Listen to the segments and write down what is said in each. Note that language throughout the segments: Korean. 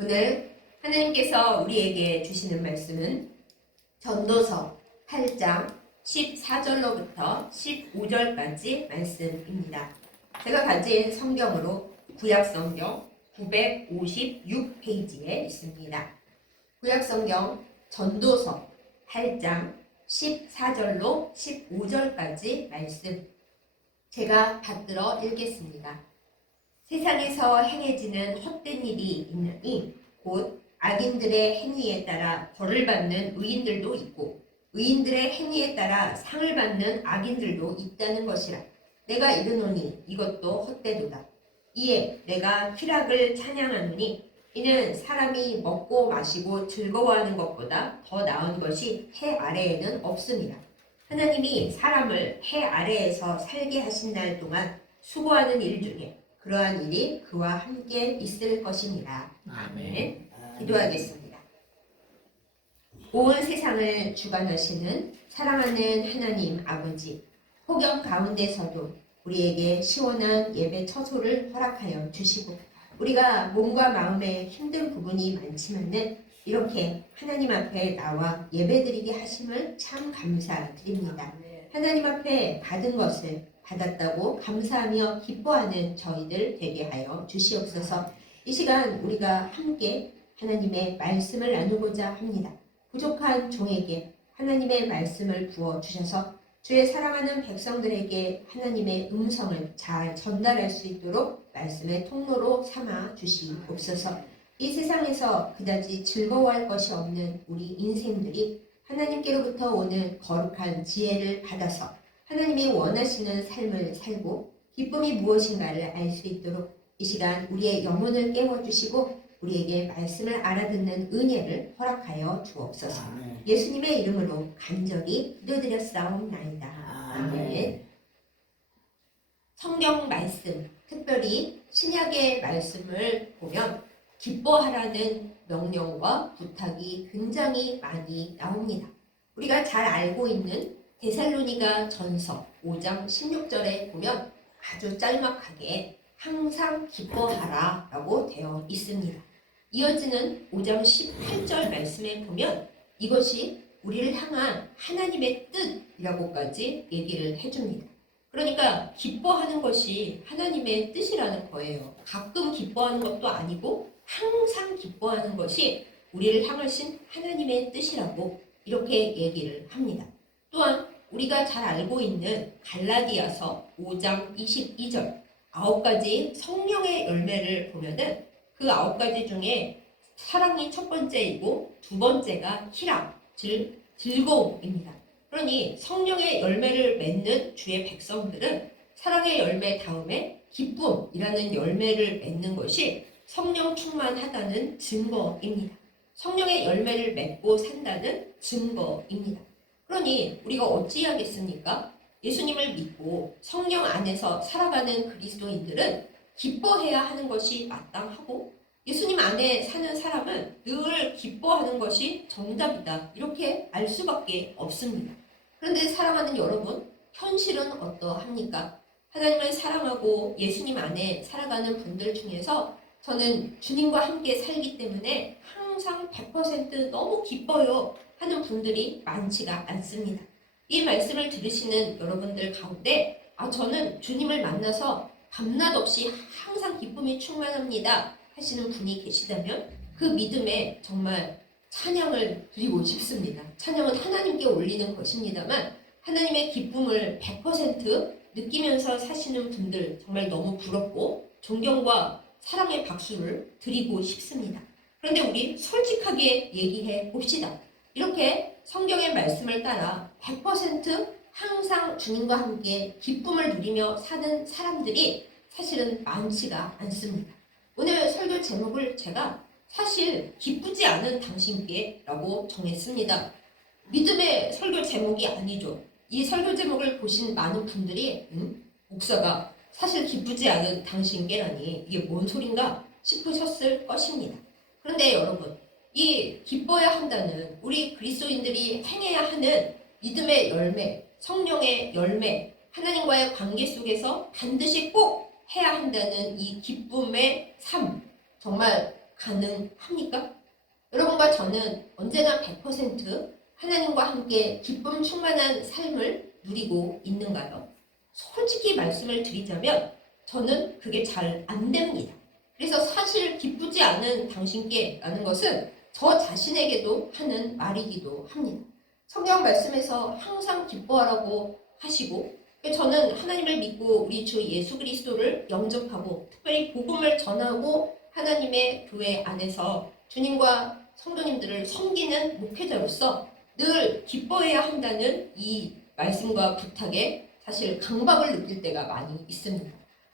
오늘 하나님께서 우리에게 주시는 말씀은 전도서 8장 14절로부터 15절까지 말씀입니다. 제가 가진 성경으로 구약성경 956페이지에 있습니다. 구약성경 전도서 8장 14절로 15절까지 말씀 제가 받들어 읽겠습니다. 세상에서 행해지는 헛된 일이 있느니 곧 악인들의 행위에 따라 벌을 받는 의인들도 있고 의인들의 행위에 따라 상을 받는 악인들도 있다는 것이라. 내가 이르노니 이것도 헛되도다. 이에 내가 희락을 찬양하노니 이는 사람이 먹고 마시고 즐거워하는 것보다 더 나은 것이 해 아래에는 없습니다. 하나님이 사람을 해 아래에서 살게 하신 날 동안 수고하는 일 중에 그러한 일이 그와 함께 있을 것입니다. 아멘. 기도하겠습니다. 온 세상을 주관하시는 사랑하는 하나님 아버지, 폭염 가운데서도 우리에게 시원한 예배 처소를 허락하여 주시고 우리가 몸과 마음에 힘든 부분이 많지만은 이렇게 하나님 앞에 나와 예배드리게 하심을 참 감사드립니다. 하나님 앞에 받은 것을 받았다고 감사하며 기뻐하는 저희들 되게 하여 주시옵소서. 이 시간 우리가 함께 하나님의 말씀을 나누고자 합니다. 부족한 종에게 하나님의 말씀을 부어주셔서 주의 사랑하는 백성들에게 하나님의 음성을 잘 전달할 수 있도록 말씀의 통로로 삼아 주시옵소서. 이 세상에서 그다지 즐거워할 것이 없는 우리 인생들이 하나님께로부터 오는 거룩한 지혜를 받아서 하나님이 원하시는 삶을 살고 기쁨이 무엇인가를 알 수 있도록 이 시간 우리의 영혼을 깨워주시고 우리에게 말씀을 알아듣는 은혜를 허락하여 주옵소서. 예수님의 이름으로 간절히 기도드렸사옵나이다. 아멘. 성경 말씀, 특별히 신약의 말씀을 보면 기뻐하라는 명령과 부탁이 굉장히 많이 나옵니다. 우리가 잘 알고 있는 데살로니가 전서 5장 16절에 보면 아주 짤막하게 항상 기뻐하라 라고 되어 있습니다. 이어지는 5장 18절 말씀에 보면 이것이 우리를 향한 하나님의 뜻이라고까지 얘기를 해줍니다. 그러니까 기뻐하는 것이 하나님의 뜻이라는 거예요. 가끔 기뻐하는 것도 아니고 항상 기뻐하는 것이 우리를 향하신 하나님의 뜻이라고 이렇게 얘기를 합니다. 또한 우리가 잘 알고 있는 갈라디아서 5장 22절 9가지 성령의 열매를 보면은 그 9가지 중에 사랑이 첫 번째이고 두 번째가 희락, 즉 즐거움입니다. 그러니 성령의 열매를 맺는 주의 백성들은 사랑의 열매 다음에 기쁨이라는 열매를 맺는 것이 성령 충만하다는 증거입니다. 성령의 열매를 맺고 산다는 증거입니다. 그러니 우리가 어찌하겠습니까? 예수님을 믿고 성령 안에서 살아가는 그리스도인들은 기뻐해야 하는 것이 마땅하고 예수님 안에 사는 사람은 늘 기뻐하는 것이 정답이다. 이렇게 알 수밖에 없습니다. 그런데 사랑하는 여러분, 현실은 어떠합니까? 하나님을 사랑하고 예수님 안에 살아가는 분들 중에서 저는 주님과 함께 살기 때문에 항상 100% 너무 기뻐요 하는 분들이 많지가 않습니다. 이 말씀을 들으시는 여러분들 가운데 저는 주님을 만나서 밤낮 없이 항상 기쁨이 충만합니다 하시는 분이 계시다면 그 믿음에 정말 찬양을 드리고 싶습니다. 찬양은 하나님께 올리는 것입니다만 하나님의 기쁨을 100% 느끼면서 사시는 분들 정말 너무 부럽고 존경과 사랑의 박수를 드리고 싶습니다. 그런데 우리 솔직하게 얘기해 봅시다. 이렇게 성경의 말씀을 따라 100% 항상 주님과 함께 기쁨을 누리며 사는 사람들이 사실은 많지가 않습니다. 오늘 설교 제목을 제가 사실 기쁘지 않은 당신께 라고 정했습니다. 믿음의 설교 제목이 아니죠. 이 설교 제목을 보신 많은 분들이 목사가 사실 기쁘지 않은 당신께라니 이게 뭔 소린가 싶으셨을 것입니다. 그런데 여러분, 이 기뻐야 한다는 우리 그리스도인들이 행해야 하는 믿음의 열매, 성령의 열매, 하나님과의 관계 속에서 반드시 꼭 해야 한다는 이 기쁨의 삶, 정말 가능합니까? 여러분과 저는 언제나 100% 하나님과 함께 기쁨 충만한 삶을 누리고 있는가요? 솔직히 말씀을 드리자면 저는 그게 잘 안 됩니다. 그래서 사실 기쁘지 않은 당신께 라는 것은 저 자신에게도 하는 말이기도 합니다. 성경 말씀에서 항상 기뻐하라고 하시고 저는 하나님을 믿고 우리 주 예수 그리스도를 영접하고 특별히 복음을 전하고 하나님의 교회 안에서 주님과 성도님들을 섬기는 목회자로서 늘 기뻐해야 한다는 이 말씀과 부탁에 사실 강박을 느낄 때가 많이 있습니다.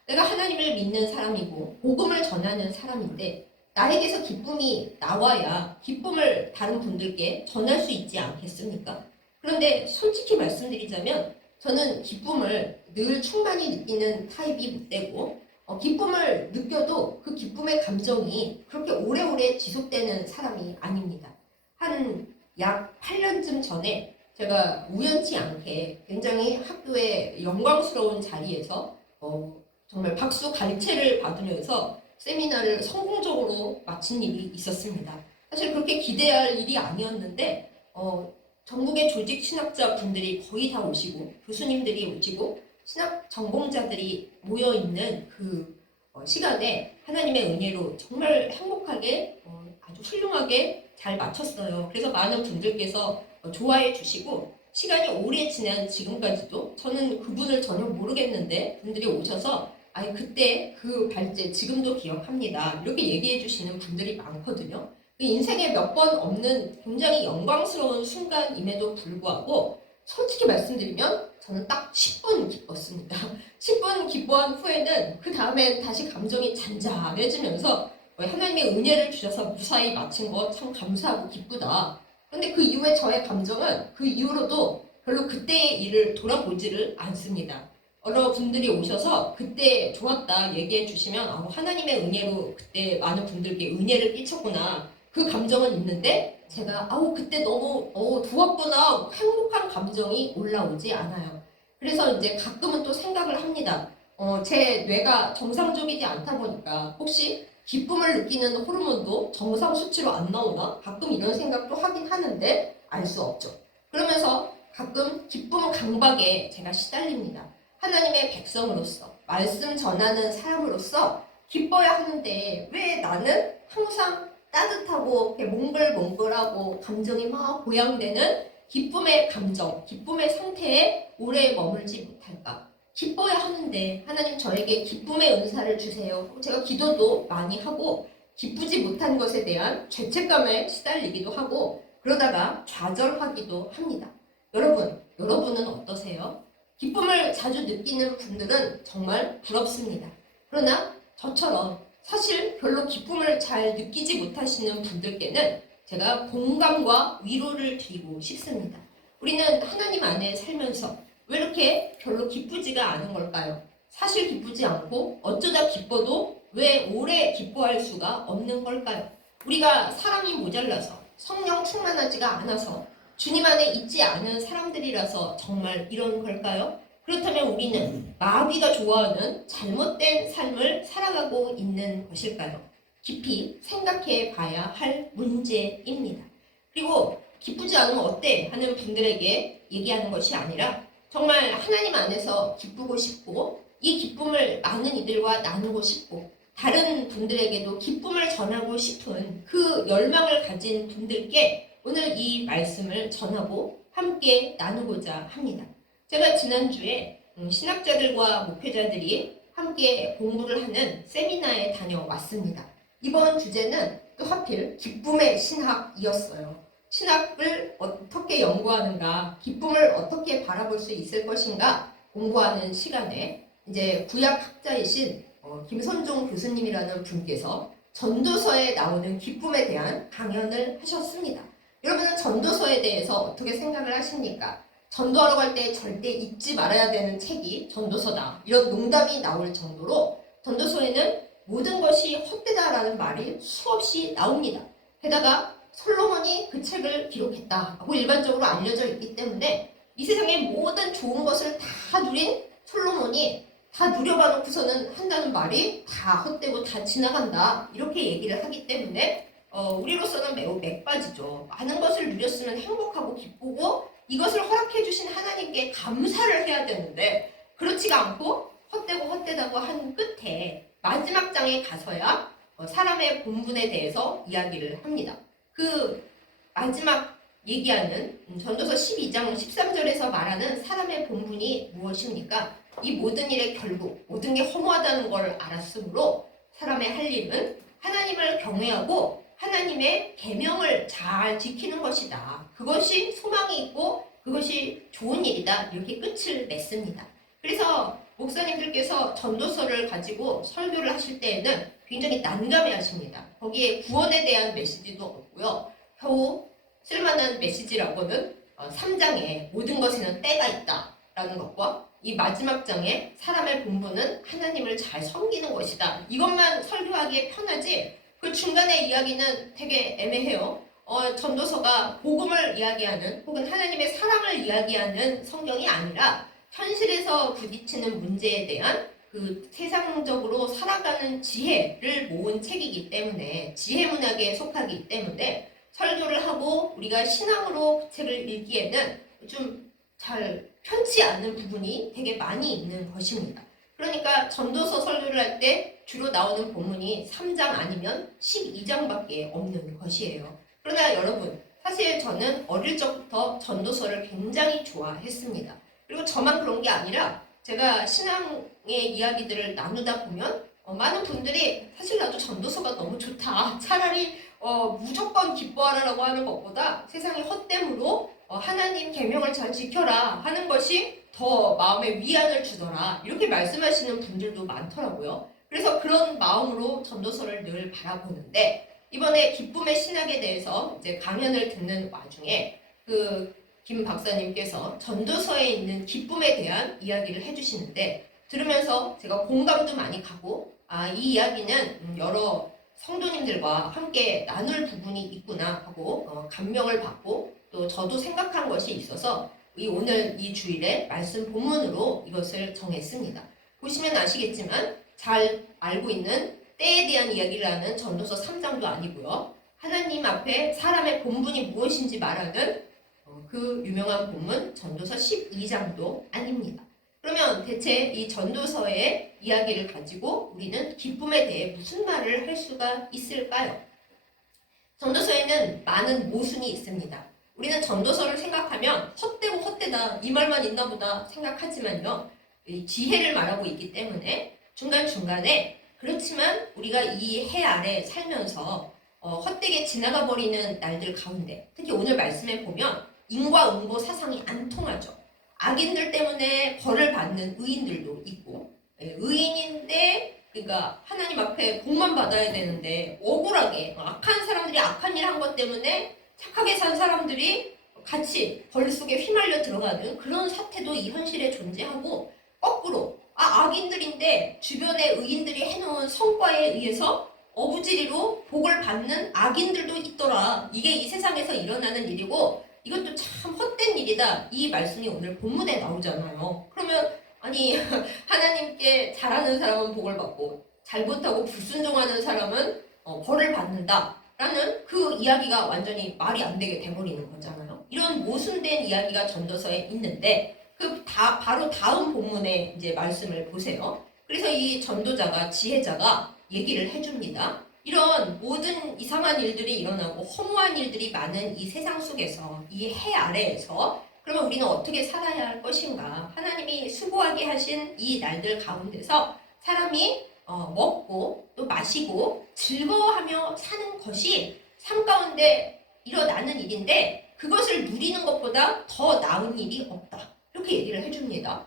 내가 하나님을 믿는 사람이고 복음을 전하는 사람인데 나에게서 기쁨이 나와야 기쁨을 다른 분들께 전할 수 있지 않겠습니까? 그런데 솔직히 말씀드리자면 저는 기쁨을 늘 충만히 느끼는 타입이 못 되고 기쁨을 느껴도 그 기쁨의 감정이 그렇게 오래오래 지속되는 사람이 아닙니다. 한 약 8년쯤 전에 제가 우연치 않게 굉장히 학교의 영광스러운 자리에서 정말 박수 갈채를 받으면서 세미나를 성공적으로 마친 일이 있었습니다. 사실 그렇게 기대할 일이 아니었는데 전국의 조직 신학자 분들이 거의 다 오시고 교수님들이 오시고 신학 전공자들이 모여있는 그 시간에 하나님의 은혜로 정말 행복하게 아주 훌륭하게 잘 마쳤어요. 그래서 많은 분들께서 좋아해 주시고 시간이 오래 지난 지금까지도 저는 그분을 전혀 모르겠는데 분들이 오셔서 그때 그 발제 지금도 기억합니다. 이렇게 얘기해 주시는 분들이 많거든요. 인생에 몇 번 없는 굉장히 영광스러운 순간임에도 불구하고 솔직히 말씀드리면 저는 딱 10분 기뻤습니다. 10분 기뻐한 후에는 그 다음에 다시 감정이 잔잔해지면서 하나님의 은혜를 주셔서 무사히 마친 거 참 감사하고 기쁘다. 그런데 그 이후에 저의 감정은 그 이후로도 별로 그때의 일을 돌아보지를 않습니다. 여러 분들이 오셔서 그때 좋았다 얘기해 주시면 하나님의 은혜로 그때 많은 분들께 은혜를 끼쳤구나. 그 감정은 있는데 제가 그때 너무 좋았구나 행복한 감정이 올라오지 않아요. 그래서 이제 가끔은 또 생각을 합니다. 제 뇌가 정상적이지 않다 보니까 혹시 기쁨을 느끼는 호르몬도 정상 수치로 안 나오나? 가끔 이런 생각도 하긴 하는데 알 수 없죠. 그러면서 가끔 기쁨 강박에 제가 시달립니다. 하나님의 백성으로서 말씀 전하는 사람으로서 기뻐야 하는데 왜 나는 항상 따뜻하고 몽글몽글하고 감정이 막 고양되는 기쁨의 감정, 기쁨의 상태에 오래 머물지 못할까? 기뻐야 하는데 하나님 저에게 기쁨의 은사를 주세요. 제가 기도도 많이 하고 기쁘지 못한 것에 대한 죄책감에 시달리기도 하고 그러다가 좌절하기도 합니다. 여러분은 어떠세요? 기쁨을 자주 느끼는 분들은 정말 부럽습니다. 그러나 저처럼 사실 별로 기쁨을 잘 느끼지 못하시는 분들께는 제가 공감과 위로를 드리고 싶습니다. 우리는 하나님 안에 살면서 왜 이렇게 별로 기쁘지가 않은 걸까요? 사실 기쁘지 않고 어쩌다 기뻐도 왜 오래 기뻐할 수가 없는 걸까요? 우리가 사람이 모자라서 성령 충만하지가 않아서 주님 안에 있지 않은 사람들이라서 정말 이런 걸까요? 그렇다면 우리는 마귀가 좋아하는 잘못된 삶을 살아가고 있는 것일까요? 깊이 생각해 봐야 할 문제입니다. 그리고 기쁘지 않으면 어때? 하는 분들에게 얘기하는 것이 아니라 정말 하나님 안에서 기쁘고 싶고 이 기쁨을 많은 이들과 나누고 싶고 다른 분들에게도 기쁨을 전하고 싶은 그 열망을 가진 분들께 오늘 이 말씀을 전하고 함께 나누고자 합니다. 제가 지난주에 신학자들과 목회자들이 함께 공부를 하는 세미나에 다녀왔습니다. 이번 주제는 또 하필 기쁨의 신학이었어요. 신학을 어떻게 연구하는가, 기쁨을 어떻게 바라볼 수 있을 것인가 공부하는 시간에 이제 구약학자이신 김선종 교수님이라는 분께서 전도서에 나오는 기쁨에 대한 강연을 하셨습니다. 여러분은 전도서에 대해서 어떻게 생각을 하십니까? 전도하러 갈 때 절대 읽지 말아야 되는 책이 전도서다. 이런 농담이 나올 정도로 전도서에는 모든 것이 헛되다라는 말이 수없이 나옵니다. 게다가 솔로몬이 그 책을 기록했다고 일반적으로 알려져 있기 때문에 이 세상의 모든 좋은 것을 다 누린 솔로몬이 다 누려봐 놓고서는 한다는 말이 다 헛되고 다 지나간다. 이렇게 얘기를 하기 때문에 우리로서는 매우 맥빠지죠. 많은 것을 누렸으면 행복하고 기쁘고 이것을 허락해 주신 하나님께 감사를 해야 되는데 그렇지가 않고 헛되고 헛되다고 한 끝에 마지막 장에 가서야 사람의 본분에 대해서 이야기를 합니다. 그 마지막 얘기하는 전도서 12장 13절에서 말하는 사람의 본분이 무엇입니까? 이 모든 일의 결국, 모든 게 허무하다는 걸 알았으므로 사람의 할 일은 하나님을 경외하고 하나님의 계명을 잘 지키는 것이다. 그것이 소망이 있고 그것이 좋은 일이다. 이렇게 끝을 맺습니다. 그래서 목사님들께서 전도서를 가지고 설교를 하실 때에는 굉장히 난감해 하십니다. 거기에 구원에 대한 메시지도 없고요. 겨우 쓸만한 메시지라고는 3장에 모든 것에는 때가 있다 라는 것과 이 마지막 장에 사람의 본분은 하나님을 잘 섬기는 것이다. 이것만 설교하기에 편하지 그 중간의 이야기는 되게 애매해요. 전도서가 복음을 이야기하는 혹은 하나님의 사랑을 이야기하는 성경이 아니라 현실에서 부딪히는 문제에 대한 그 세상적으로 살아가는 지혜를 모은 책이기 때문에 지혜 문학에 속하기 때문에 설교를 하고 우리가 신앙으로 그 책을 읽기에는 좀 잘 편치 않는 부분이 되게 많이 있는 것입니다. 그러니까 전도서 설교를 할 때 주로 나오는 본문이 3장 아니면 12장밖에 없는 것이에요. 그러나 여러분, 사실 저는 어릴 적부터 전도서를 굉장히 좋아했습니다. 그리고 저만 그런 게 아니라 제가 신앙의 이야기들을 나누다 보면 많은 분들이 사실 나도 전도서가 너무 좋다. 차라리 무조건 기뻐하라고 하는 것보다 세상의 헛됨으로 하나님 계명을 잘 지켜라 하는 것이 더 마음에 위안을 주더라. 이렇게 말씀하시는 분들도 많더라고요. 그래서 그런 마음으로 전도서를 늘 바라보는데 이번에 기쁨의 신학에 대해서 이제 강연을 듣는 와중에 김 박사님께서 전도서에 있는 기쁨에 대한 이야기를 해주시는데 들으면서 제가 공감도 많이 가고 이 이야기는 여러 성도님들과 함께 나눌 부분이 있구나 하고 감명을 받고 또 저도 생각한 것이 있어서 오늘 이 주일에 말씀 본문으로 이것을 정했습니다. 보시면 아시겠지만 잘 알고 있는 때에 대한 이야기를 하는 전도서 3장도 아니고요. 하나님 앞에 사람의 본분이 무엇인지 말하는 그 유명한 본문 전도서 12장도 아닙니다. 그러면 대체 이 전도서의 이야기를 가지고 우리는 기쁨에 대해 무슨 말을 할 수가 있을까요? 전도서에는 많은 모순이 있습니다. 우리는 전도서를 생각하면 헛되고 헛되다 이 말만 있나 보다 생각하지만요. 지혜를 말하고 있기 때문에 중간중간에 그렇지만 우리가 이 해 아래 살면서 헛되게 지나가 버리는 날들 가운데 특히 오늘 말씀에 보면 인과 응보 사상이 안 통하죠. 악인들 때문에 벌을 받는 의인들도 있고 의인인데 그러니까 하나님 앞에 복만 받아야 되는데 억울하게 악한 사람들이 악한 일 한 것 때문에 착하게 산 사람들이 같이 벌 속에 휘말려 들어가는 그런 사태도 이 현실에 존재하고 거꾸로 악인들인데 주변의 의인들이 해놓은 성과에 의해서 어부지리로 복을 받는 악인들도 있더라. 이게 이 세상에서 일어나는 일이고 이것도 참 헛된 일이다. 이 말씀이 오늘 본문에 나오잖아요. 그러면 아니 하나님께 잘하는 사람은 복을 받고 잘못하고 불순종하는 사람은 벌을 받는다. 라는 그 이야기가 완전히 말이 안 되게 돼버리는 거잖아요. 이런 모순된 이야기가 전도서에 있는데 바로 다음 본문에 이제 말씀을 보세요. 그래서 이 전도자가 지혜자가 얘기를 해줍니다. 이런 모든 이상한 일들이 일어나고 허무한 일들이 많은 이 세상 속에서 이 해 아래에서 그러면 우리는 어떻게 살아야 할 것인가? 하나님이 수고하게 하신 이 날들 가운데서 사람이 먹고 또 마시고 즐거워하며 사는 것이 삶 가운데 일어나는 일인데 그것을 누리는 것보다 더 나은 일이 없다. 이렇게 얘기를 해줍니다.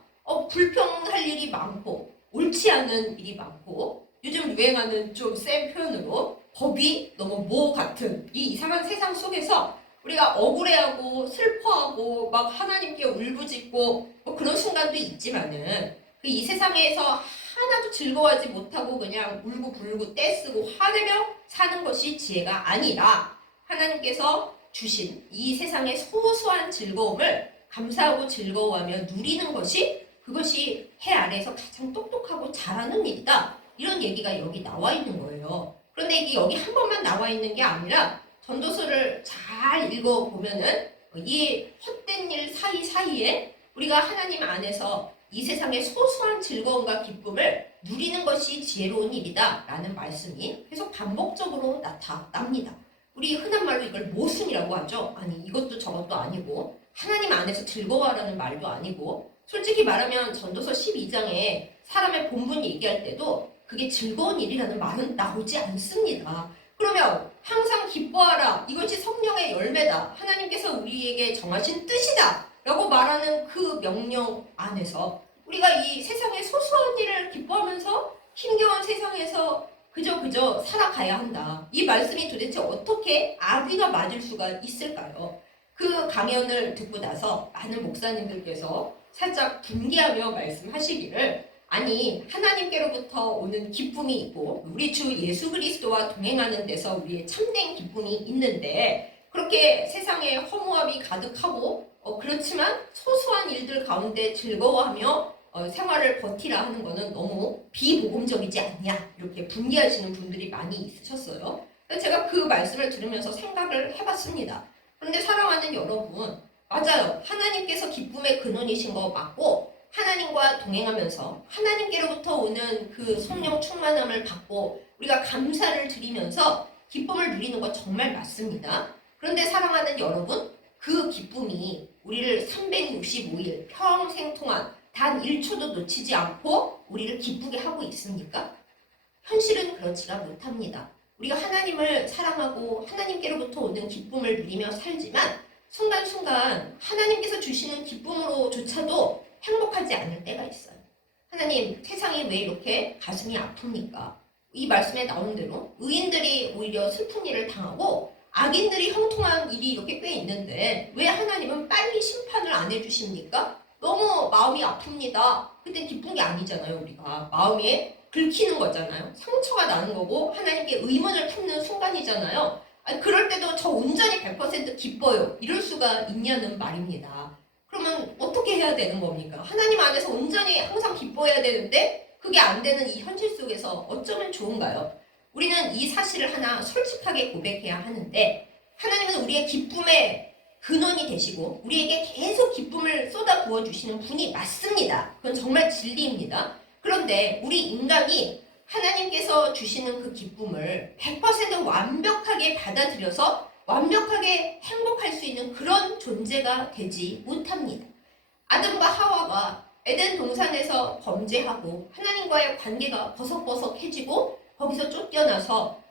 불평할 일이 많고 옳지 않은 일이 많고 요즘 유행하는 좀 센 표현으로 법이 너무 모 같은 이 이상한 세상 속에서 우리가 억울해하고 슬퍼하고 막 하나님께 울부짖고 뭐 그런 순간도 있지만은 이 세상에서 하나도 즐거워하지 못하고 그냥 울고 불고 떼쓰고 화내며 사는 것이 지혜가 아니라 하나님께서 주신 이 세상의 소소한 즐거움을 감사하고 즐거워하며 누리는 것이 그것이 해 아래에서 가장 똑똑하고 잘하는 일이다. 이런 얘기가 여기 나와 있는 거예요. 그런데 이게 여기 한 번만 나와 있는 게 아니라 전도서를 잘 읽어보면은 이 헛된 일 사이사이에 우리가 하나님 안에서 이 세상의 소소한 즐거움과 기쁨을 누리는 것이 지혜로운 일이다 라는 말씀이 계속 반복적으로 나타납니다. 우리 흔한 말로 이걸 모순이라고 하죠. 아니 이것도 저것도 아니고 하나님 안에서 즐거워하라는 말도 아니고 솔직히 말하면 전도서 12장에 사람의 본분 얘기할 때도 그게 즐거운 일이라는 말은 나오지 않습니다. 그러면 항상 기뻐하라. 이것이 성령의 열매다. 하나님께서 우리에게 정하신 뜻이다. 라고 말하는 그 명령 안에서 우리가 이 세상의 소소한 일을 기뻐하면서 힘겨운 세상에서 그저 살아가야 한다. 이 말씀이 도대체 어떻게 앞뒤가 맞을 수가 있을까요? 그 강연을 듣고 나서 많은 목사님들께서 살짝 분개하며 말씀하시기를 아니 하나님께로부터 오는 기쁨이 있고 우리 주 예수 그리스도와 동행하는 데서 우리의 참된 기쁨이 있는데 그렇게 세상에 허무함이 가득하고 그렇지만 소소한 일들 가운데 즐거워하며 생활을 버티라 하는 것은 너무 비복음적이지 않냐 이렇게 분개하시는 분들이 많이 있으셨어요. 제가 그 말씀을 들으면서 생각을 해봤습니다. 그런데 사랑하는 여러분 맞아요. 하나님께서 기쁨의 근원이신 거 맞고 하나님과 동행하면서 하나님께로부터 오는 그 성령 충만함을 받고 우리가 감사를 드리면서 기쁨을 누리는 것 정말 맞습니다. 그런데 사랑하는 여러분 그 기쁨이 우리를 365일 평생 동안 단 1초도 놓치지 않고 우리를 기쁘게 하고 있습니까? 현실은 그렇지가 못합니다. 우리가 하나님을 사랑하고 하나님께로부터 오는 기쁨을 누리며 살지만 순간순간 하나님께서 주시는 기쁨으로조차도 행복하지 않을 때가 있어요. 하나님, 세상이 왜 이렇게 가슴이 아픕니까? 이 말씀에 나온 대로 의인들이 오히려 슬픈 일을 당하고 악인들이 형통한 일이 이렇게 꽤 있는데 왜 하나님은 빨리 심판을 안 해주십니까? 너무 마음이 아픕니다. 그때 기쁜 게 아니잖아요. 우리가 마음에 긁히는 거잖아요. 상처가 나는 거고 하나님께 의문을 품는 순간이잖아요. 아니, 그럴 때도 저 온전히 100% 기뻐요. 이럴 수가 있냐는 말입니다. 그러면 어떻게 해야 되는 겁니까? 하나님 안에서 온전히 항상 기뻐해야 되는데 그게 안 되는 이 현실 속에서 어쩌면 좋은가요? 우리는 이 사실을 하나 솔직하게 고백해야 하는데 하나님은 우리의 기쁨의 근원이 되시고 우리에게 계속 기쁨을 쏟아 부어주시는 분이 맞습니다. 그건 정말 진리입니다. 그런데 우리 인간이 하나님께서 주시는 그 기쁨을 100% 완벽하게 받아들여서 완벽하게 행복할 수 있는 그런 존재가 되지 못합니다. 아담과 하와가 에덴 동산에서 범죄하고 하나님과의 관계가 버석버석해지고 거기서 쫓겨나서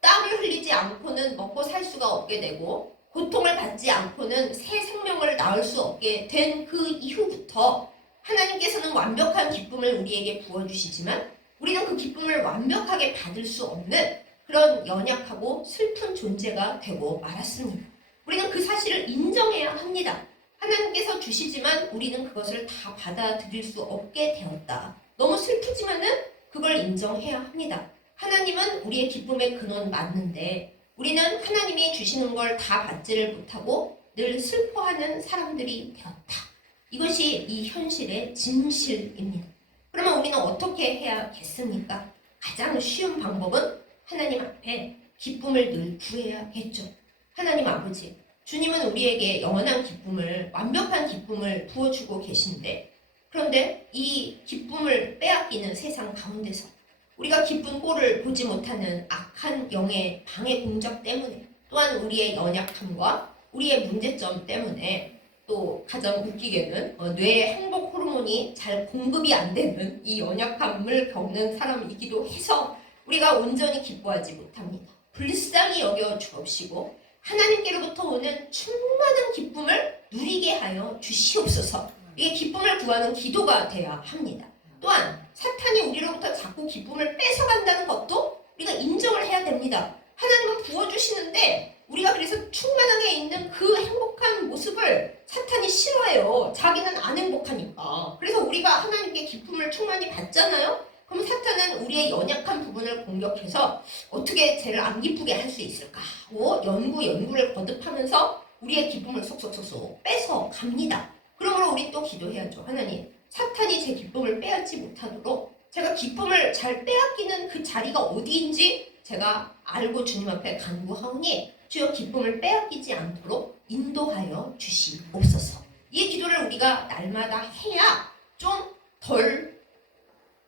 땀을 흘리지 않고는 먹고 살 수가 없게 되고 고통을 받지 않고는 새 생명을 낳을 수 없게 된 그 이후부터 하나님께서는 완벽한 기쁨을 우리에게 부어주시지만 우리는 그 기쁨을 완벽하게 받을 수 없는 그런 연약하고 슬픈 존재가 되고 말았습니다. 우리는 그 사실을 인정해야 합니다. 하나님께서 주시지만 우리는 그것을 다 받아들일 수 없게 되었다. 너무 슬프지만은 그걸 인정해야 합니다. 하나님은 우리의 기쁨의 근원 맞는데 우리는 하나님이 주시는 걸 다 받지를 못하고 늘 슬퍼하는 사람들이 되었다. 이것이 이 현실의 진실입니다. 그러면 우리는 어떻게 해야겠습니까? 가장 쉬운 방법은 하나님 앞에 기쁨을 늘 구해야겠죠. 하나님 아버지, 주님은 우리에게 영원한 기쁨을, 완벽한 기쁨을 부어주고 계신데 그런데 이 기쁨을 빼앗기는 세상 가운데서 우리가 기쁜 꼴을 보지 못하는 악한 영의 방해 공작 때문에 또한 우리의 연약함과 우리의 문제점 때문에 또 가장 웃기게는 뇌의 행복 호르몬이 잘 공급이 안 되는 이 연약함을 겪는 사람이기도 해서 우리가 온전히 기뻐하지 못합니다. 불쌍히 여겨 주옵시고 하나님께로부터 오는 충만한 기쁨을 누리게 하여 주시옵소서. 이게 기쁨을 구하는 기도가 돼야 합니다. 또한 사탄이 우리로부터 자꾸 기쁨을 뺏어간다는 것도 우리가 인정을 해야 됩니다. 하나님은 부어주시는데 우리가 그래서 충만하게 있는 그 행복한 모습을 사탄이 싫어해요. 자기는 안 행복하니까. 그래서 우리가 하나님께 기쁨을 충만히 받잖아요. 그럼 사탄은 우리의 연약한 부분을 공격해서 어떻게 쟤를 안 기쁘게 할 수 있을까 하고 연구를 거듭하면서 우리의 기쁨을 속속속속 뺏어 갑니다. 그러므로 우리 또 기도해야죠. 하나님, 사탄이 제 기쁨을 빼앗지 못하도록 제가 기쁨을 잘 빼앗기는 그 자리가 어디인지 제가 알고 주님 앞에 간구하오니 주여 기쁨을 빼앗기지 않도록 인도하여 주시옵소서. 이 기도를 우리가 날마다 해야 좀 덜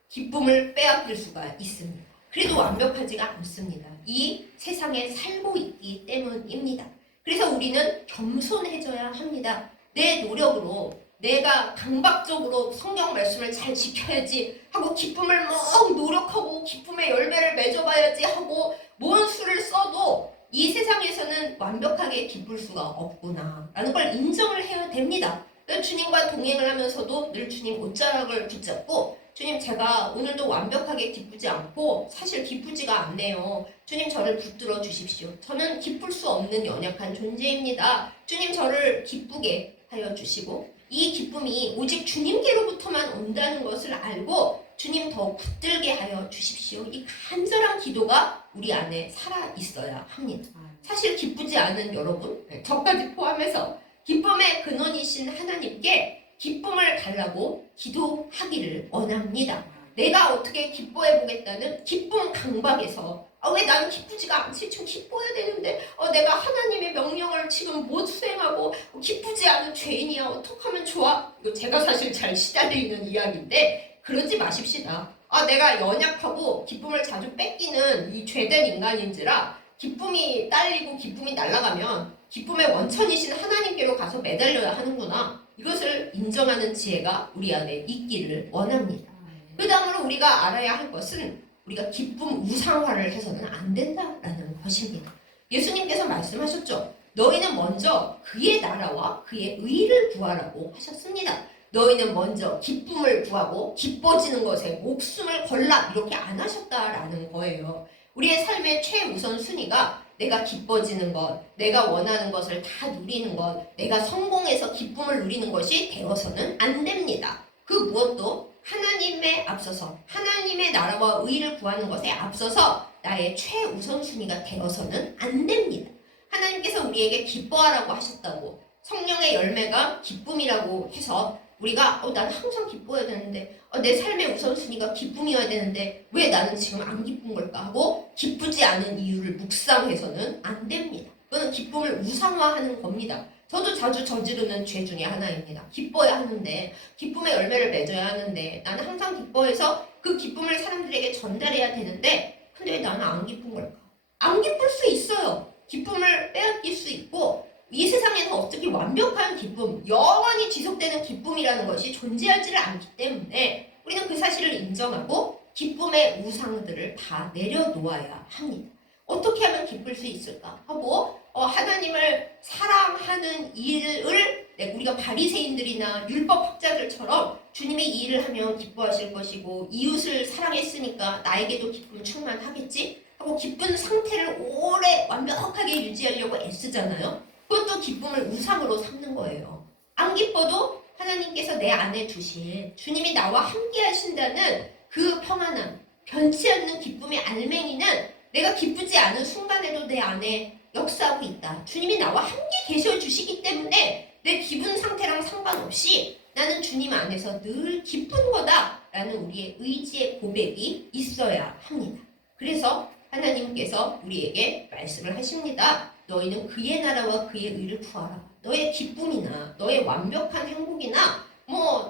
기쁨을 빼앗길 수가 있습니다. 그래도 완벽하지가 않습니다. 이 세상에 살고 있기 때문입니다. 그래서 우리는 겸손해져야 합니다. 내 노력으로 내가 강박적으로 성경 말씀을 잘 지켜야지 하고 기쁨을 막 노력하고 기쁨의 열매를 맺어봐야지 하고 뭔 수를 써도 이 세상에서는 완벽하게 기쁠 수가 없구나 라는 걸 인정을 해야 됩니다. 주님과 동행을 하면서도 늘 주님 옷자락을 붙잡고 주님 제가 오늘도 완벽하게 기쁘지 않고 사실 기쁘지가 않네요. 주님 저를 붙들어 주십시오. 저는 기쁠 수 없는 연약한 존재입니다. 주님 저를 기쁘게 하여 주시고 이 기쁨이 오직 주님께로부터만 온다는 것을 알고 주님 더 붙들게 하여 주십시오. 이 간절한 기도가 우리 안에 살아 있어야 합니다. 사실 기쁘지 않은 여러분, 저까지 포함해서 기쁨의 근원이신 하나님께 기쁨을 달라고 기도하기를 원합니다. 내가 어떻게 기뻐해 보겠다는 기쁨 강박에서 왜 나는 기쁘지가 않지? 좀 기뻐야 되는데 내가 하나님의 명령을 지금 못 수행하고 기쁘지 않은 죄인이야. 어떻게 하면 좋아? 이거 제가 사실 잘 시달리는 이야기인데 그러지 마십시다. 내가 연약하고 기쁨을 자주 뺏기는 이 죄된 인간인지라 기쁨이 딸리고 기쁨이 날아가면 기쁨의 원천이신 하나님께로 가서 매달려야 하는구나. 이것을 인정하는 지혜가 우리 안에 있기를 원합니다. 그 다음으로 우리가 알아야 할 것은 우리가 기쁨 우상화를 해서는 안 된다라는 것입니다. 예수님께서 말씀하셨죠. 너희는 먼저 그의 나라와 그의 의를 구하라고 하셨습니다. 너희는 먼저 기쁨을 구하고 기뻐지는 것에 목숨을 걸라 이렇게 안 하셨다라는 거예요. 우리의 삶의 최우선 순위가 내가 기뻐지는 것, 내가 원하는 것을 다 누리는 것, 내가 성공해서 기쁨을 누리는 것이 되어서는 안 됩니다. 그 무엇도 하나님에 앞서서 하나님의 나라와 의를 구하는 것에 앞서서 나의 최우선 순위가 되어서는 안 됩니다. 하나님께서 우리에게 기뻐하라고 하셨다고 성령의 열매가 기쁨이라고 해서 우리가 난 항상 기뻐해야 되는데 내 삶의 우선순위가 기쁨이어야 되는데 왜 나는 지금 안 기쁜 걸까 하고 기쁘지 않은 이유를 묵상해서는 안 됩니다. 그거는 기쁨을 우상화하는 겁니다. 저도 자주 저지르는 죄 중에 하나입니다. 기뻐야 하는데 기쁨의 열매를 맺어야 하는데 나는 항상 기뻐해서 그 기쁨을 사람들에게 전달해야 되는데 근데 왜 나는 안 기쁜 걸까? 안 기쁠 수 있어요. 기쁨을 빼앗길 수 있고 이 세상에는 어떻게 완벽한 기쁨, 영원히 지속되는 기쁨이라는 것이 존재하지를 않기 때문에 우리는 그 사실을 인정하고 기쁨의 우상들을 다 내려놓아야 합니다. 어떻게 하면 기쁠 수 있을까 하고 하나님을 사랑하는 일을 우리가 바리새인들이나 율법학자들처럼 주님이 이 일을 하면 기뻐하실 것이고 이웃을 사랑했으니까 나에게도 기쁨 충만하겠지 하고 기쁜 상태를 오래 완벽하게 유지하려고 애쓰잖아요. 그것도 기쁨을 우상으로 삼는 거예요. 안 기뻐도 하나님께서 내 안에 두신 주님이 나와 함께 하신다는 그 평안함, 변치 않는 기쁨의 알맹이는 내가 기쁘지 않은 순간에도 내 안에 역사하고 있다. 주님이 나와 함께 계셔 주시기 때문에 내 기분 상태랑 상관없이 나는 주님 안에서 늘 기쁜 거다라는 우리의 의지의 고백이 있어야 합니다. 그래서 하나님께서 우리에게 말씀을 하십니다. 너희는 그의 나라와 그의 의를 구하라. 너의 기쁨이나 너의 완벽한 행복이나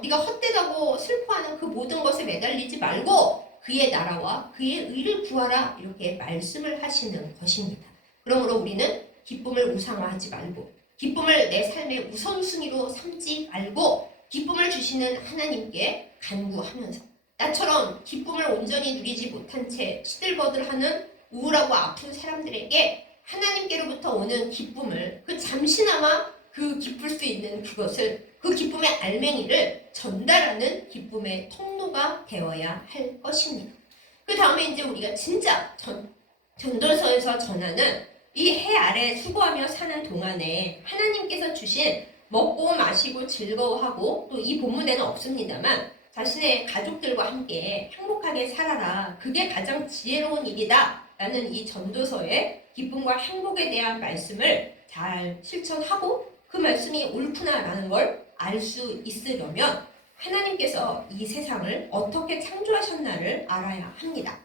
네가 헛되다고 슬퍼하는 그 모든 것에 매달리지 말고 그의 나라와 그의 의를 구하라 이렇게 말씀을 하시는 것입니다. 그러므로 우리는 기쁨을 우상화하지 말고 기쁨을 내 삶의 우선순위로 삼지 말고 기쁨을 주시는 하나님께 간구하면서 나처럼 기쁨을 온전히 누리지 못한 채 시들버들하는 우울하고 아픈 사람들에게 하나님께로부터 오는 기쁨을 그 잠시나마 그 기쁠 수 있는 그것을 그 기쁨의 알맹이를 전달하는 기쁨의 통로가 되어야 할 것입니다. 그 다음에 이제 우리가 진짜 전도서에서 전하는 이 해 아래 수고하며 사는 동안에 하나님께서 주신 먹고 마시고 즐거워하고 또 이 본문에는 없습니다만 자신의 가족들과 함께 행복하게 살아라. 그게 가장 지혜로운 일이다. 라는 이 전도서의 기쁨과 행복에 대한 말씀을 잘 실천하고 그 말씀이 옳구나라는 걸 알 수 있으려면 하나님께서 이 세상을 어떻게 창조하셨나를 알아야 합니다.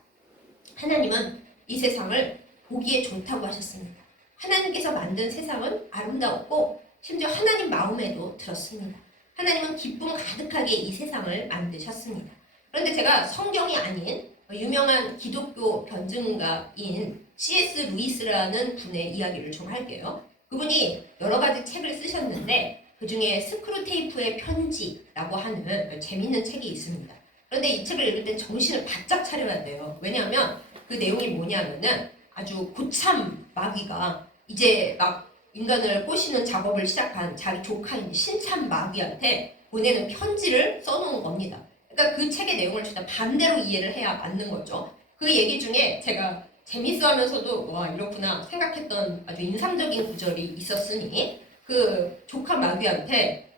하나님은 이 세상을 보기에 좋다고 하셨습니다. 하나님께서 만든 세상은 아름다웠고 심지어 하나님 마음에도 들었습니다. 하나님은 기쁨 가득하게 이 세상을 만드셨습니다. 그런데 제가 성경이 아닌 유명한 기독교 변증가인 C.S. 루이스라는 분의 이야기를 좀 할게요. 그분이 여러 가지 책을 쓰셨는데 그 중에 스크루테이프의 편지라고 하는 재밌는 책이 있습니다. 그런데 이 책을 읽을 땐 정신을 바짝 차려야 돼요. 왜냐하면 그 내용이 뭐냐면은 아주 고참 마귀가 이제 막 인간을 꼬시는 작업을 시작한 자기 조카인 신참 마귀한테 보내는 편지를 써놓은 겁니다. 그러니까 그 책의 내용을 진짜 반대로 이해를 해야 맞는 거죠. 그 얘기 중에 제가 재밌어 하면서도 와 이렇구나 생각했던 아주 인상적인 구절이 있었으니 그 조카 마귀한테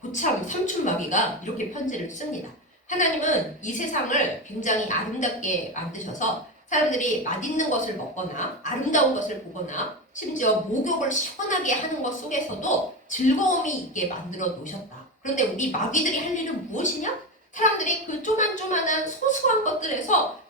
고참 삼촌 마귀가 이렇게 편지를 씁니다. 하나님은 이 세상을 굉장히 아름답게 만드셔서 사람들이 맛있는 것을 먹거나 아름다운 것을 보거나 심지어 목욕을 시원하게 하는 것 속에서도 즐거움이 있게 만들어 놓으셨다. 그런데 우리 마귀들이 할 일은 무엇이냐? 사람들이 그 조만조만한 소소한 것들에서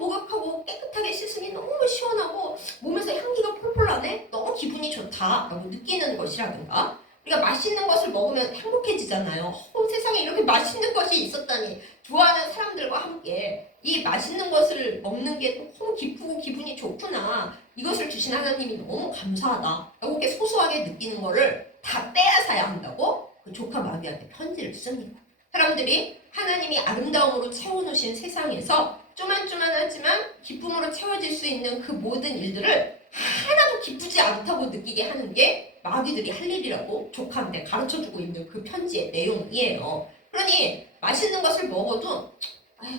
목욕하고 깨끗하게 씻으니 너무 시원하고 몸에서 향기가 폴폴 나네? 너무 기분이 좋다 라고 느끼는 것이라든가 우리가 맛있는 것을 먹으면 행복해지잖아요. 세상에 이렇게 맛있는 것이 있었다니 좋아하는 사람들과 함께 이 맛있는 것을 먹는 게 너무 기쁘고 기분이 좋구나. 이것을 주신 하나님이 너무 감사하다 라고 이렇게 소소하게 느끼는 거를 다 빼앗아야 한다고 그 조카 마귀한테 편지를 씁니다. 사람들이 하나님이 아름다움으로 채워놓으신 세상에서 쪼만쪼만하지만 기쁨으로 채워질 수 있는 그 모든 일들을 하나도 기쁘지 않다고 느끼게 하는 게 마귀들이 할 일이라고 조카한테 가르쳐주고 있는 그 편지의 내용이에요. 그러니 맛있는 것을 먹어도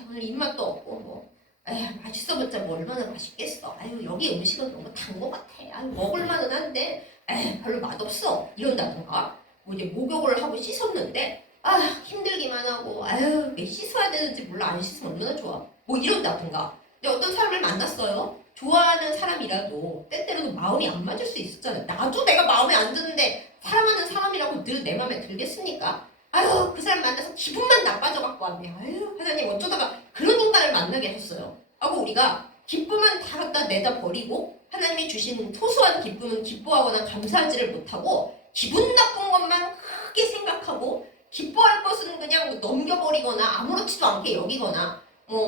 오늘 입맛도 없고 맛있어봤자 뭐 얼마나 맛있겠어. 여기 음식은 너무 단 것 같아. 먹을만은 한데 별로 맛없어. 이런다던가 뭐 이제 목욕을 하고 씻었는데 힘들기만 하고 왜 씻어야 되는지 몰라. 안 씻으면 얼마나 좋아. 뭐 이런다던가. 근데 어떤 사람을 만났어요. 좋아하는 사람이라도 때때로는 마음이 안 맞을 수 있었잖아요. 나도 내가 마음에 안 드는데 사랑하는 사람이라고 늘 내 마음에 들겠습니까? 그 사람 만나서 기분만 나빠져갖고 왔네. 하나님 어쩌다가 그런 인간을 만나게 했어요. 하고 우리가 기쁨은 다 갖다 내다 버리고 하나님이 주신 소소한 기쁨은 기뻐하거나 감사하지를 못하고 기분 나쁜 것만 크게 생각하고 기뻐할 것은 그냥 넘겨버리거나 아무렇지도 않게 여기거나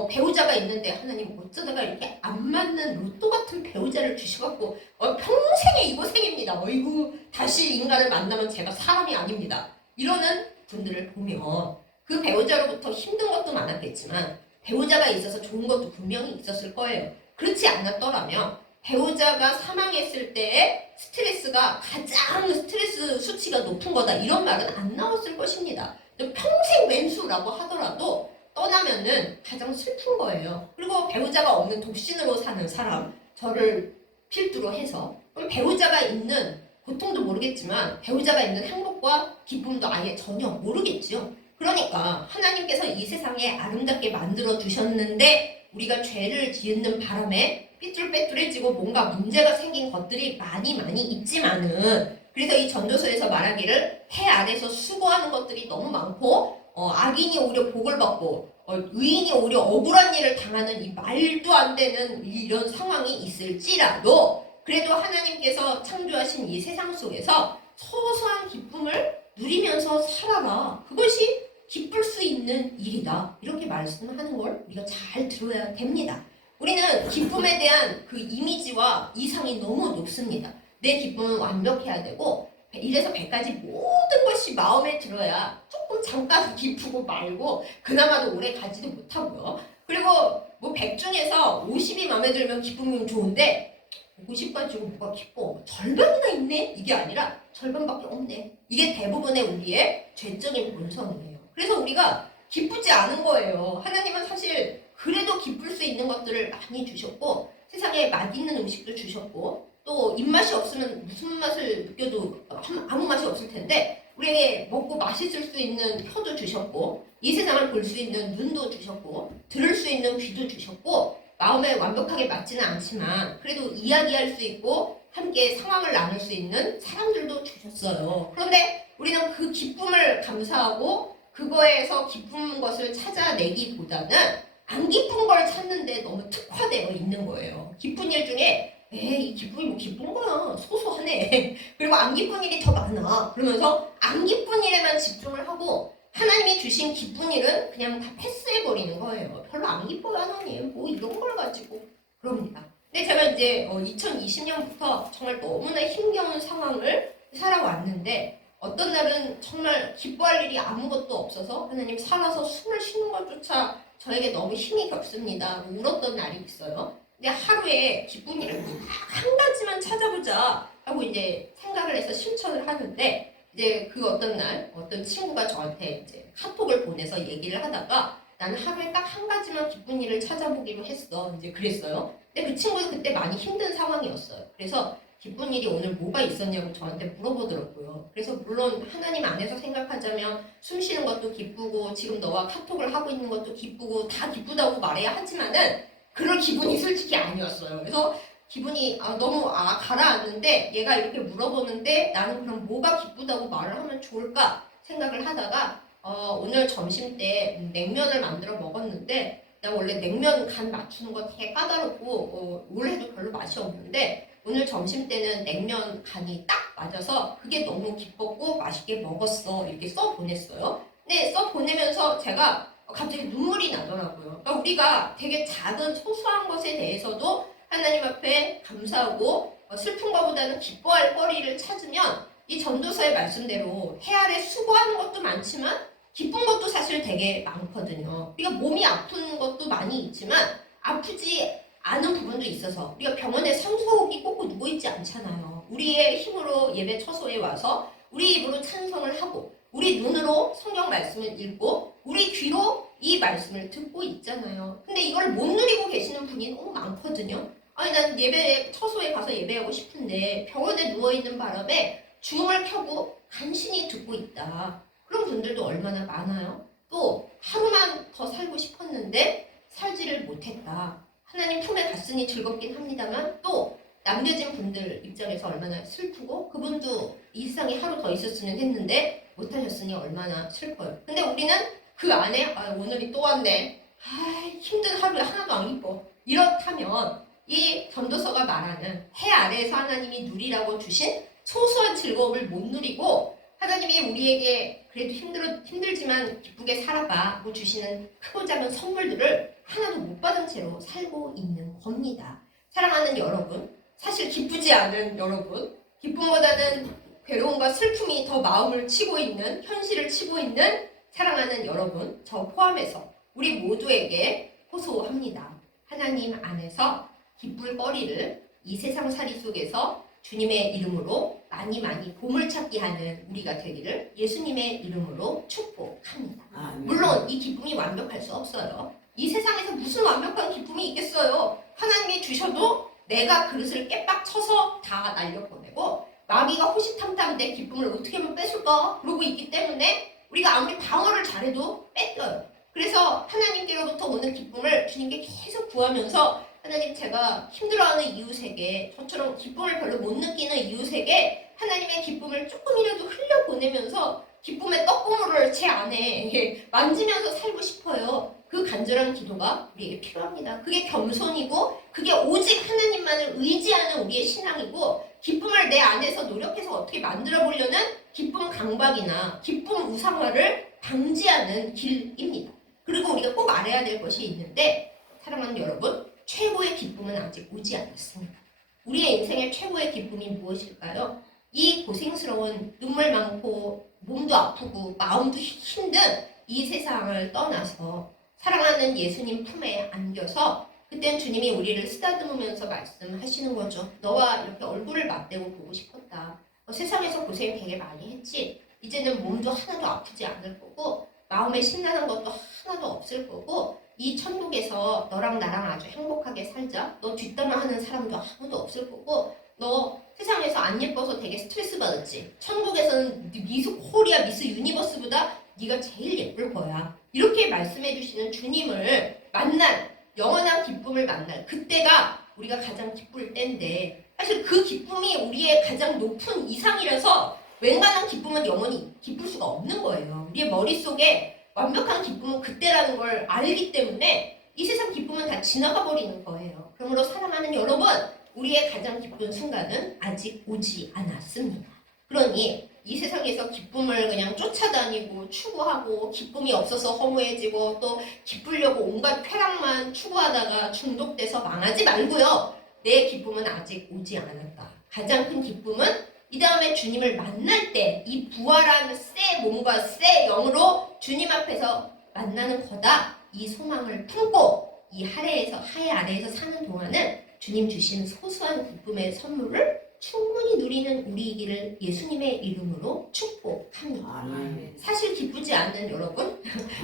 배우자가 있는데 하나님 어쩌다가 이렇게 안 맞는 로또 같은 배우자를 주셔갖고 평생의 이 고생입니다. 어이구 다시 인간을 만나면 제가 사람이 아닙니다. 이러는 분들을 보면 그 배우자로부터 힘든 것도 많았겠지만 배우자가 있어서 좋은 것도 분명히 있었을 거예요. 그렇지 않았더라면 배우자가 사망했을 때의 스트레스가 가장 스트레스 수치가 높은 거다 이런 말은 안 나왔을 것입니다. 평생 왼수라고 하더라도 떠나면은 가장 슬픈 거예요. 그리고 배우자가 없는 독신으로 사는 사람 저를 필두로 해서 그럼 배우자가 있는 고통도 모르겠지만 배우자가 있는 행복과 기쁨도 아예 전혀 모르겠지요. 그러니까 하나님께서 이 세상에 아름답게 만들어 주셨는데 우리가 죄를 지은 바람에 삐뚤빼뚤해지고 뭔가 문제가 생긴 것들이 많이 있지만은 그래서 이 전도서에서 말하기를 해 아래서 수고하는 것들이 너무 많고 악인이 오히려 복을 받고 의인이 오히려 억울한 일을 당하는 이 말도 안 되는 이런 상황이 있을지라도 그래도 하나님께서 창조하신 이 세상 속에서 소소한 기쁨을 누리면서 살아라. 그것이 기쁠 수 있는 일이다. 이렇게 말씀하는 걸 우리가 잘 들어야 됩니다. 우리는 기쁨에 대한 그 이미지와 이상이 너무 높습니다. 내 기쁨은 완벽해야 되고 1에서 100까지 모든 것이 마음에 들어야 조금 잠깐 기쁘고 말고 그나마도 오래 가지도 못하고요. 그리고 뭐 100 중에서 50이 마음에 들면 기쁨이면 좋은데 50 가지고 뭐가 기뻐? 절반이나 있네? 이게 아니라 절반밖에 없네. 이게 대부분의 우리의 죄적인 본성이에요. 그래서 우리가 기쁘지 않은 거예요. 하나님은 사실 그래도 기쁠 수 있는 것들을 많이 주셨고 세상에 맛있는 음식도 주셨고 또 입맛이 없으면 무슨 맛을 느껴도 아무 맛이 없을 텐데 우리에게 먹고 맛있을 수 있는 혀도 주셨고 이 세상을 볼 수 있는 눈도 주셨고 들을 수 있는 귀도 주셨고 마음에 완벽하게 맞지는 않지만 그래도 이야기할 수 있고 함께 상황을 나눌 수 있는 사람들도 주셨어요. 그런데 우리는 그 기쁨을 감사하고 그거에서 기쁜 것을 찾아내기보다는 안 기쁜 걸 찾는데 너무 특화되어 있는 거예요. 기쁜 일 중에 에이, 이 기쁨이 뭐 기쁜 거야. 소소하네. 그리고 안 기쁜 일이 더 많아. 그러면서 안 기쁜 일에만 집중을 하고 하나님이 주신 기쁜 일은 그냥 다 패스해버리는 거예요. 별로 안 기뻐요, 하나님. 뭐 이런 걸 가지고. 그럽니다. 근데 제가 이제 2020년부터 정말 너무나 힘겨운 상황을 살아왔는데 어떤 날은 정말 기뻐할 일이 아무것도 없어서 하나님 살아서 숨을 쉬는 것조차 저에게 너무 힘이 겹습니다. 울었던 날이 있어요. 근데 하루에 기쁜 일을 딱 한 가지만 찾아보자 하고 이제 생각을 해서 실천을 하는데 이제 그 어떤 날 어떤 친구가 저한테 이제 카톡을 보내서 얘기를 하다가 나는 하루에 딱 한 가지만 기쁜 일을 찾아보기로 했어. 이제 그랬어요. 근데 그 친구는 그때 많이 힘든 상황이었어요. 그래서 기쁜 일이 오늘 뭐가 있었냐고 저한테 물어보더라고요. 그래서 물론 하나님 안에서 생각하자면 숨 쉬는 것도 기쁘고 지금 너와 카톡을 하고 있는 것도 기쁘고 다 기쁘다고 말해야 하지만은 그럴 기분이 솔직히 아니었어요. 그래서 기분이 너무 가라앉는데 얘가 이렇게 물어보는데 나는 그럼 뭐가 기쁘다고 말을 하면 좋을까 생각을 하다가 오늘 점심 때 냉면을 만들어 먹었는데 나 원래 냉면 간 맞추는 거 되게 까다롭고 올해도 별로 맛이 없는데 오늘 점심 때는 냉면 간이 딱 맞아서 그게 너무 기뻤고 맛있게 먹었어 이렇게 써 보냈어요. 근데 써 보내면서 제가 갑자기 눈물이 나더라고요. 그러니까 우리가 되게 작은 소소한 것에 대해서도 하나님 앞에 감사하고 슬픈 것보다는 기뻐할 거리를 찾으면 이 전도서의 말씀대로 해 아래 수고하는 것도 많지만 기쁜 것도 사실 되게 많거든요. 우리가 몸이 아픈 것도 많이 있지만 아프지 않은 부분도 있어서 우리가 병원에 상소복이 꽂고 누워있지 않잖아요. 우리의 힘으로 예배 처소에 와서 우리 입으로 찬송을 하고 우리 눈으로 성경 말씀을 읽고 우리 귀로 이 말씀을 듣고 있잖아요. 근데 이걸 못 누리고 계시는 분이 너무 많거든요. 아니 난 예배 처소에 가서 예배하고 싶은데 병원에 누워있는 바람에 줌을 켜고 간신히 듣고 있다. 그런 분들도 얼마나 많아요. 또 하루만 더 살고 싶었는데 살지를 못했다. 하나님 품에 갔으니 즐겁긴 합니다만 또 남겨진 분들 입장에서 얼마나 슬프고 그분도 이 세상에 하루 더 있었으면 했는데 못하셨으니 얼마나 슬퍼요. 근데 우리는 그 안에 오늘이 또 왔네. 힘든 하루에 하나도 안 기뻐. 이렇다면 이 전도서가 말하는 해 아래에서 하나님이 누리라고 주신 소소한 즐거움을 못 누리고 하나님이 우리에게 그래도 힘들지만 기쁘게 살아가고 주시는 크고 작은 선물들을 하나도 못 받은 채로 살고 있는 겁니다. 사랑하는 여러분, 사실 기쁘지 않은 여러분, 기쁨보다는 괴로움과 슬픔이 더 마음을 치고 있는, 현실을 치고 있는 사랑하는 여러분, 저 포함해서 우리 모두에게 호소합니다. 하나님 안에서 기쁠 거리를 이 세상살이 속에서 주님의 이름으로 많이 보물찾기 하는 우리가 되기를 예수님의 이름으로 축복합니다. 물론 이 기쁨이 완벽할 수 없어요. 이 세상에서 무슨 완벽한 기쁨이 있겠어요. 하나님이 주셔도 내가 그릇을 깨빡 쳐서 다 날려보내고 마귀가 호시탐탐 내 기쁨을 어떻게 하면 뺏을까 그러고 있기 때문에 우리가 아무리 방어를 잘해도 뺏겨요. 그래서 하나님께로부터 오는 기쁨을 주님께 계속 구하면서 하나님 제가 힘들어하는 이웃에게 저처럼 기쁨을 별로 못 느끼는 이웃에게 하나님의 기쁨을 조금이라도 흘려보내면서 기쁨의 떡고물을 제 안에 만지면서 살고 싶어요. 그 간절한 기도가 우리에게 필요합니다. 그게 겸손이고 그게 오직 하나님만을 의지하는 우리의 신앙이고 기쁨을 내 안에서 노력해서 어떻게 만들어 보려는 기쁨 강박이나 기쁨 우상화를 방지하는 길입니다. 그리고 우리가 꼭 알아야 될 것이 있는데 사랑하는 여러분 최고의 기쁨은 아직 오지 않았습니다. 우리의 인생의 최고의 기쁨이 무엇일까요? 이 고생스러운 눈물 많고 몸도 아프고 마음도 힘든 이 세상을 떠나서 사랑하는 예수님 품에 안겨서 그땐 주님이 우리를 쓰다듬으면서 말씀하시는 거죠. 너와 이렇게 얼굴을 맞대고 보고 싶었다. 너 세상에서 고생 되게 많이 했지? 이제는 몸도 하나도 아프지 않을 거고 마음에 심란한 것도 하나도 없을 거고 이 천국에서 너랑 나랑 아주 행복하게 살자. 너 뒷담화하는 사람도 아무도 없을 거고 너 세상에서 안 예뻐서 되게 스트레스 받았지. 천국에서는 미스 코리아, 미스 유니버스보다 네가 제일 예쁠 거야. 이렇게 말씀해 주시는 주님을 만난 영원한 기쁨을 만날 그때가 우리가 가장 기쁠 때인데 사실 그 기쁨이 우리의 가장 높은 이상이라서 웬간한 기쁨은 영원히 기쁠 수가 없는 거예요. 우리의 머릿속에 완벽한 기쁨은 그때라는 걸 알기 때문에 이 세상 기쁨은 다 지나가 버리는 거예요. 그러므로 사랑하는 여러분, 우리의 가장 기쁜 순간은 아직 오지 않았습니다. 그러니 이 세상에서 기쁨을 그냥 쫓아다니고 추구하고 기쁨이 없어서 허무해지고 또 기쁘려고 온갖 쾌락만 추구하다가 중독돼서 망하지 말고요. 내 기쁨은 아직 오지 않았다. 가장 큰 기쁨은 이 다음에 주님을 만날 때 이 부활한 새 몸과 새 영으로 주님 앞에서 만나는 거다. 이 소망을 품고 이 하해 아래에서 사는 동안은 주님 주신 소소한 기쁨의 선물을 충분히 누리는 우리이기를 예수님의 이름으로 축복합니다. 사실 기쁘지 않는 여러분,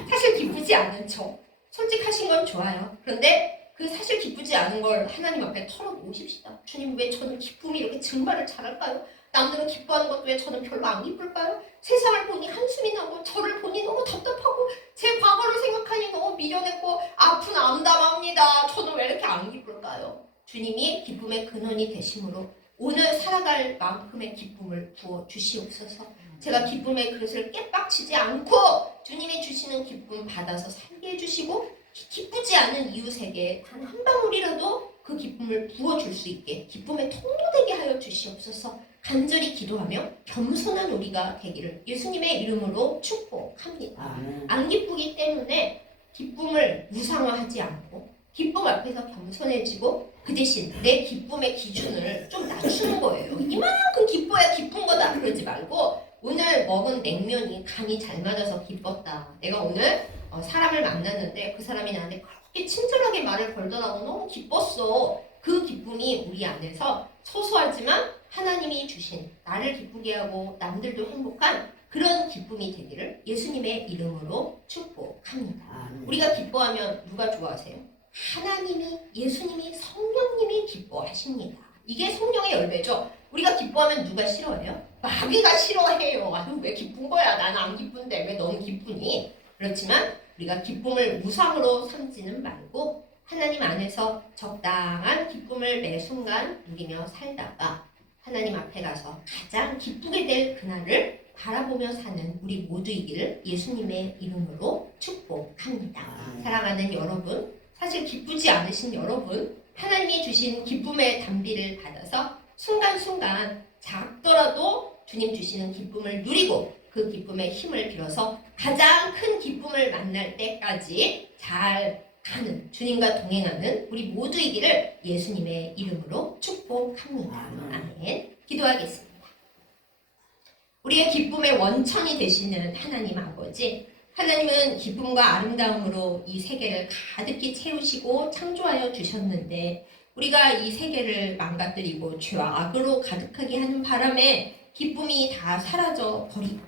사실 기쁘지 않는 저 솔직하신 건 좋아요. 그런데 그 사실 기쁘지 않은 걸 하나님 앞에 털어놓으십시다. 주님, 왜 저는 기쁨이 이렇게 증발을 잘할까요? 남들은 기뻐하는 것도 왜 저는 별로 안 기쁠까요? 세상을 보니 한숨이 나고 저를 보니 너무 답답하고 제 과거를 생각하니 너무 미련했고 아픈 암담합니다. 저는 왜 이렇게 안 기쁠까요? 주님이 기쁨의 근원이 되심으로 오늘 살아갈 만큼의 기쁨을 부어 주시옵소서. 제가 기쁨의 그릇을 깨빡치지 않고 주님이 주시는 기쁨 받아서 살게 해주시고 기쁘지 않은 이웃에게 단 한 방울이라도 그 기쁨을 부어줄 수 있게 기쁨의 통로 되게 하여 주시옵소서. 간절히 기도하며 겸손한 우리가 되기를 예수님의 이름으로 축복합니다. 안 기쁘기 때문에 기쁨을 무상화하지 않고 기쁨 앞에서 겸손해지고 그 대신 내 기쁨의 기준을 좀 낮추는 거예요. 이만큼 기뻐야 기쁜 거다 그러지 말고 오늘 먹은 냉면이 간이 잘 맞아서 기뻤다. 내가 오늘 사람을 만났는데 그 사람이 나한테 그렇게 친절하게 말을 걸더라고 너무 기뻤어. 그 기쁨이 우리 안에서 소소하지만 하나님이 주신 나를 기쁘게 하고 남들도 행복한 그런 기쁨이 되기를 예수님의 이름으로 축복합니다. 우리가 기뻐하면 누가 좋아하세요? 하나님이, 예수님이, 성령님이 기뻐하십니다. 이게 성령의 열매죠. 우리가 기뻐하면 누가 싫어해요? 마귀가 싫어해요. 아유, 왜 기쁜 거야? 나는 안 기쁜데 왜 너는 기쁘니? 그렇지만 우리가 기쁨을 무상으로 삼지는 말고 하나님 안에서 적당한 기쁨을 매 순간 누리며 살다가 하나님 앞에 가서 가장 기쁘게 될 그날을 바라보며 사는 우리 모두이기를 예수님의 이름으로 축복합니다. 사랑하는 여러분, 사실 기쁘지 않으신 여러분, 하나님이 주신 기쁨의 단비를 받아서 순간순간 작더라도 주님 주시는 기쁨을 누리고 그 기쁨의 힘을 빌어서 가장 큰 기쁨을 만날 때까지 잘 가는 주님과 동행하는 우리 모두이기를 예수님의 이름으로 축복합니다. 아멘. 기도하겠습니다. 우리의 기쁨의 원천이 되시는 하나님 아버지, 하나님은 기쁨과 아름다움으로 이 세계를 가득히 채우시고 창조하여 주셨는데 우리가 이 세계를 망가뜨리고 죄와 악으로 가득하게 하는 바람에 기쁨이 다 사라져 버리고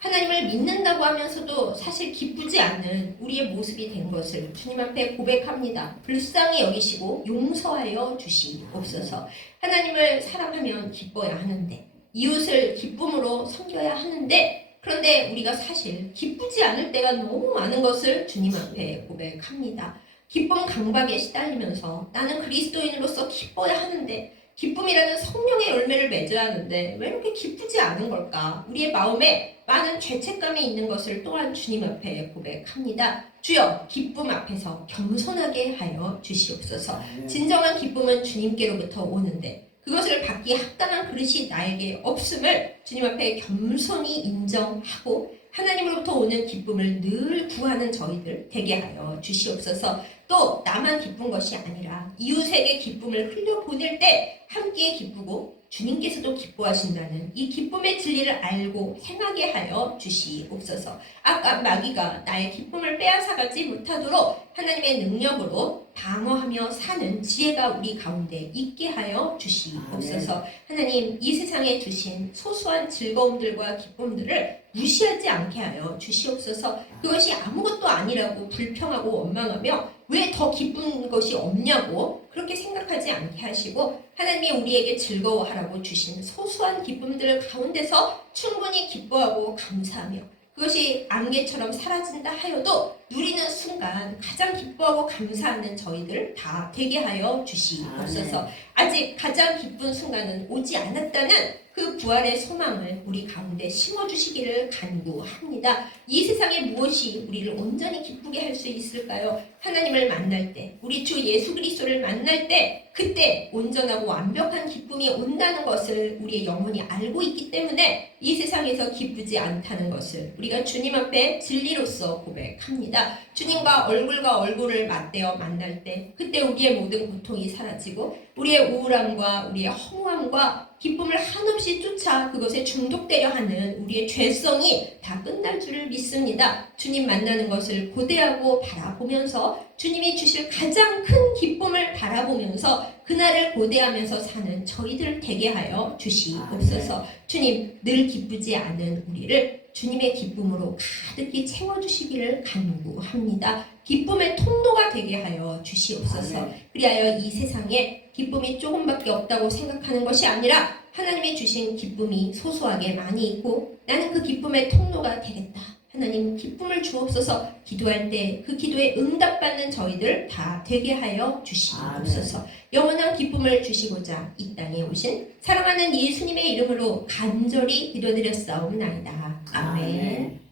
하나님을 믿는다고 하면서도 사실 기쁘지 않는 우리의 모습이 된 것을 주님 앞에 고백합니다. 불쌍히 여기시고 용서하여 주시옵소서. 하나님을 사랑하면 기뻐야 하는데 이웃을 기쁨으로 섬겨야 하는데 그런데 우리가 사실 기쁘지 않을 때가 너무 많은 것을 주님 앞에 고백합니다. 기쁨 강박에 시달리면서 나는 그리스도인으로서 기뻐야 하는데 기쁨이라는 성령의 열매를 맺어야 하는데 왜 이렇게 기쁘지 않은 걸까? 우리의 마음에 많은 죄책감이 있는 것을 또한 주님 앞에 고백합니다. 주여, 기쁨 앞에서 겸손하게 하여 주시옵소서. 진정한 기쁨은 주님께로부터 오는데 그것을 받기 합당한 그릇이 나에게 없음을 주님 앞에 겸손히 인정하고 하나님으로부터 오는 기쁨을 늘 구하는 저희들 되게 하여 주시옵소서. 또 나만 기쁜 것이 아니라 이웃에게 기쁨을 흘려보낼 때 함께 기쁘고 주님께서도 기뻐하신다는 이 기쁨의 진리를 알고 행하게 하여 주시옵소서. 아까 마귀가 나의 기쁨을 빼앗아가지 못하도록 하나님의 능력으로 방어하며 사는 지혜가 우리 가운데 있게 하여 주시옵소서. 하나님, 이 세상에 주신 소소한 즐거움들과 기쁨들을 무시하지 않게 하여 주시옵소서. 그것이 아무것도 아니라고 불평하고 원망하며 왜 더 기쁜 것이 없냐고 그렇게 생각하지 않게 하시고 하나님이 우리에게 즐거워하라고 주신 소소한 기쁨들 가운데서 충분히 기뻐하고 감사하며 그것이 안개처럼 사라진다 하여도 누리는 순간 가장 기뻐하고 감사하는 저희들 다 되게 하여 주시옵소서. 아직 가장 기쁜 순간은 오지 않았다는 그 부활의 소망을 우리 가운데 심어주시기를 간구합니다. 이 세상에 무엇이 우리를 온전히 기쁘게 할 수 있을까요? 하나님을 만날 때, 우리 주 예수 그리스도를 만날 때, 그때 온전하고 완벽한 기쁨이 온다는 것을 우리의 영혼이 알고 있기 때문에 이 세상에서 기쁘지 않다는 것을 우리가 주님 앞에 진리로서 고백합니다. 주님과 얼굴과 얼굴을 맞대어 만날 때, 그때 우리의 모든 고통이 사라지고 우리의 우울함과 우리의 허무함과 기쁨을 한없이 쫓아 그것에 중독되려 하는 우리의 죄성이 다 끝날 줄을 믿습니다. 주님 만나는 것을 고대하고 바라보면서 주님이 주실 가장 큰 기쁨을 바라보면서 그날을 고대하면서 사는 저희들 되게 하여 주시옵소서. 주님, 늘 기쁘지 않은 우리를 주님의 기쁨으로 가득히 채워주시기를 간구합니다. 기쁨의 통로가 되게 하여 주시옵소서. 그리하여 이 세상에 기쁨이 조금밖에 없다고 생각하는 것이 아니라 하나님이 주신 기쁨이 소소하게 많이 있고 나는 그 기쁨의 통로가 되겠다. 하나님 기쁨을 주옵소서. 기도할 때 그 기도에 응답받는 저희들 다 되게 하여 주시옵소서. 영원한 기쁨을 주시고자 이 땅에 오신 사랑하는 예수님의 이름으로 간절히 기도드렸사옵나이다. 아멘.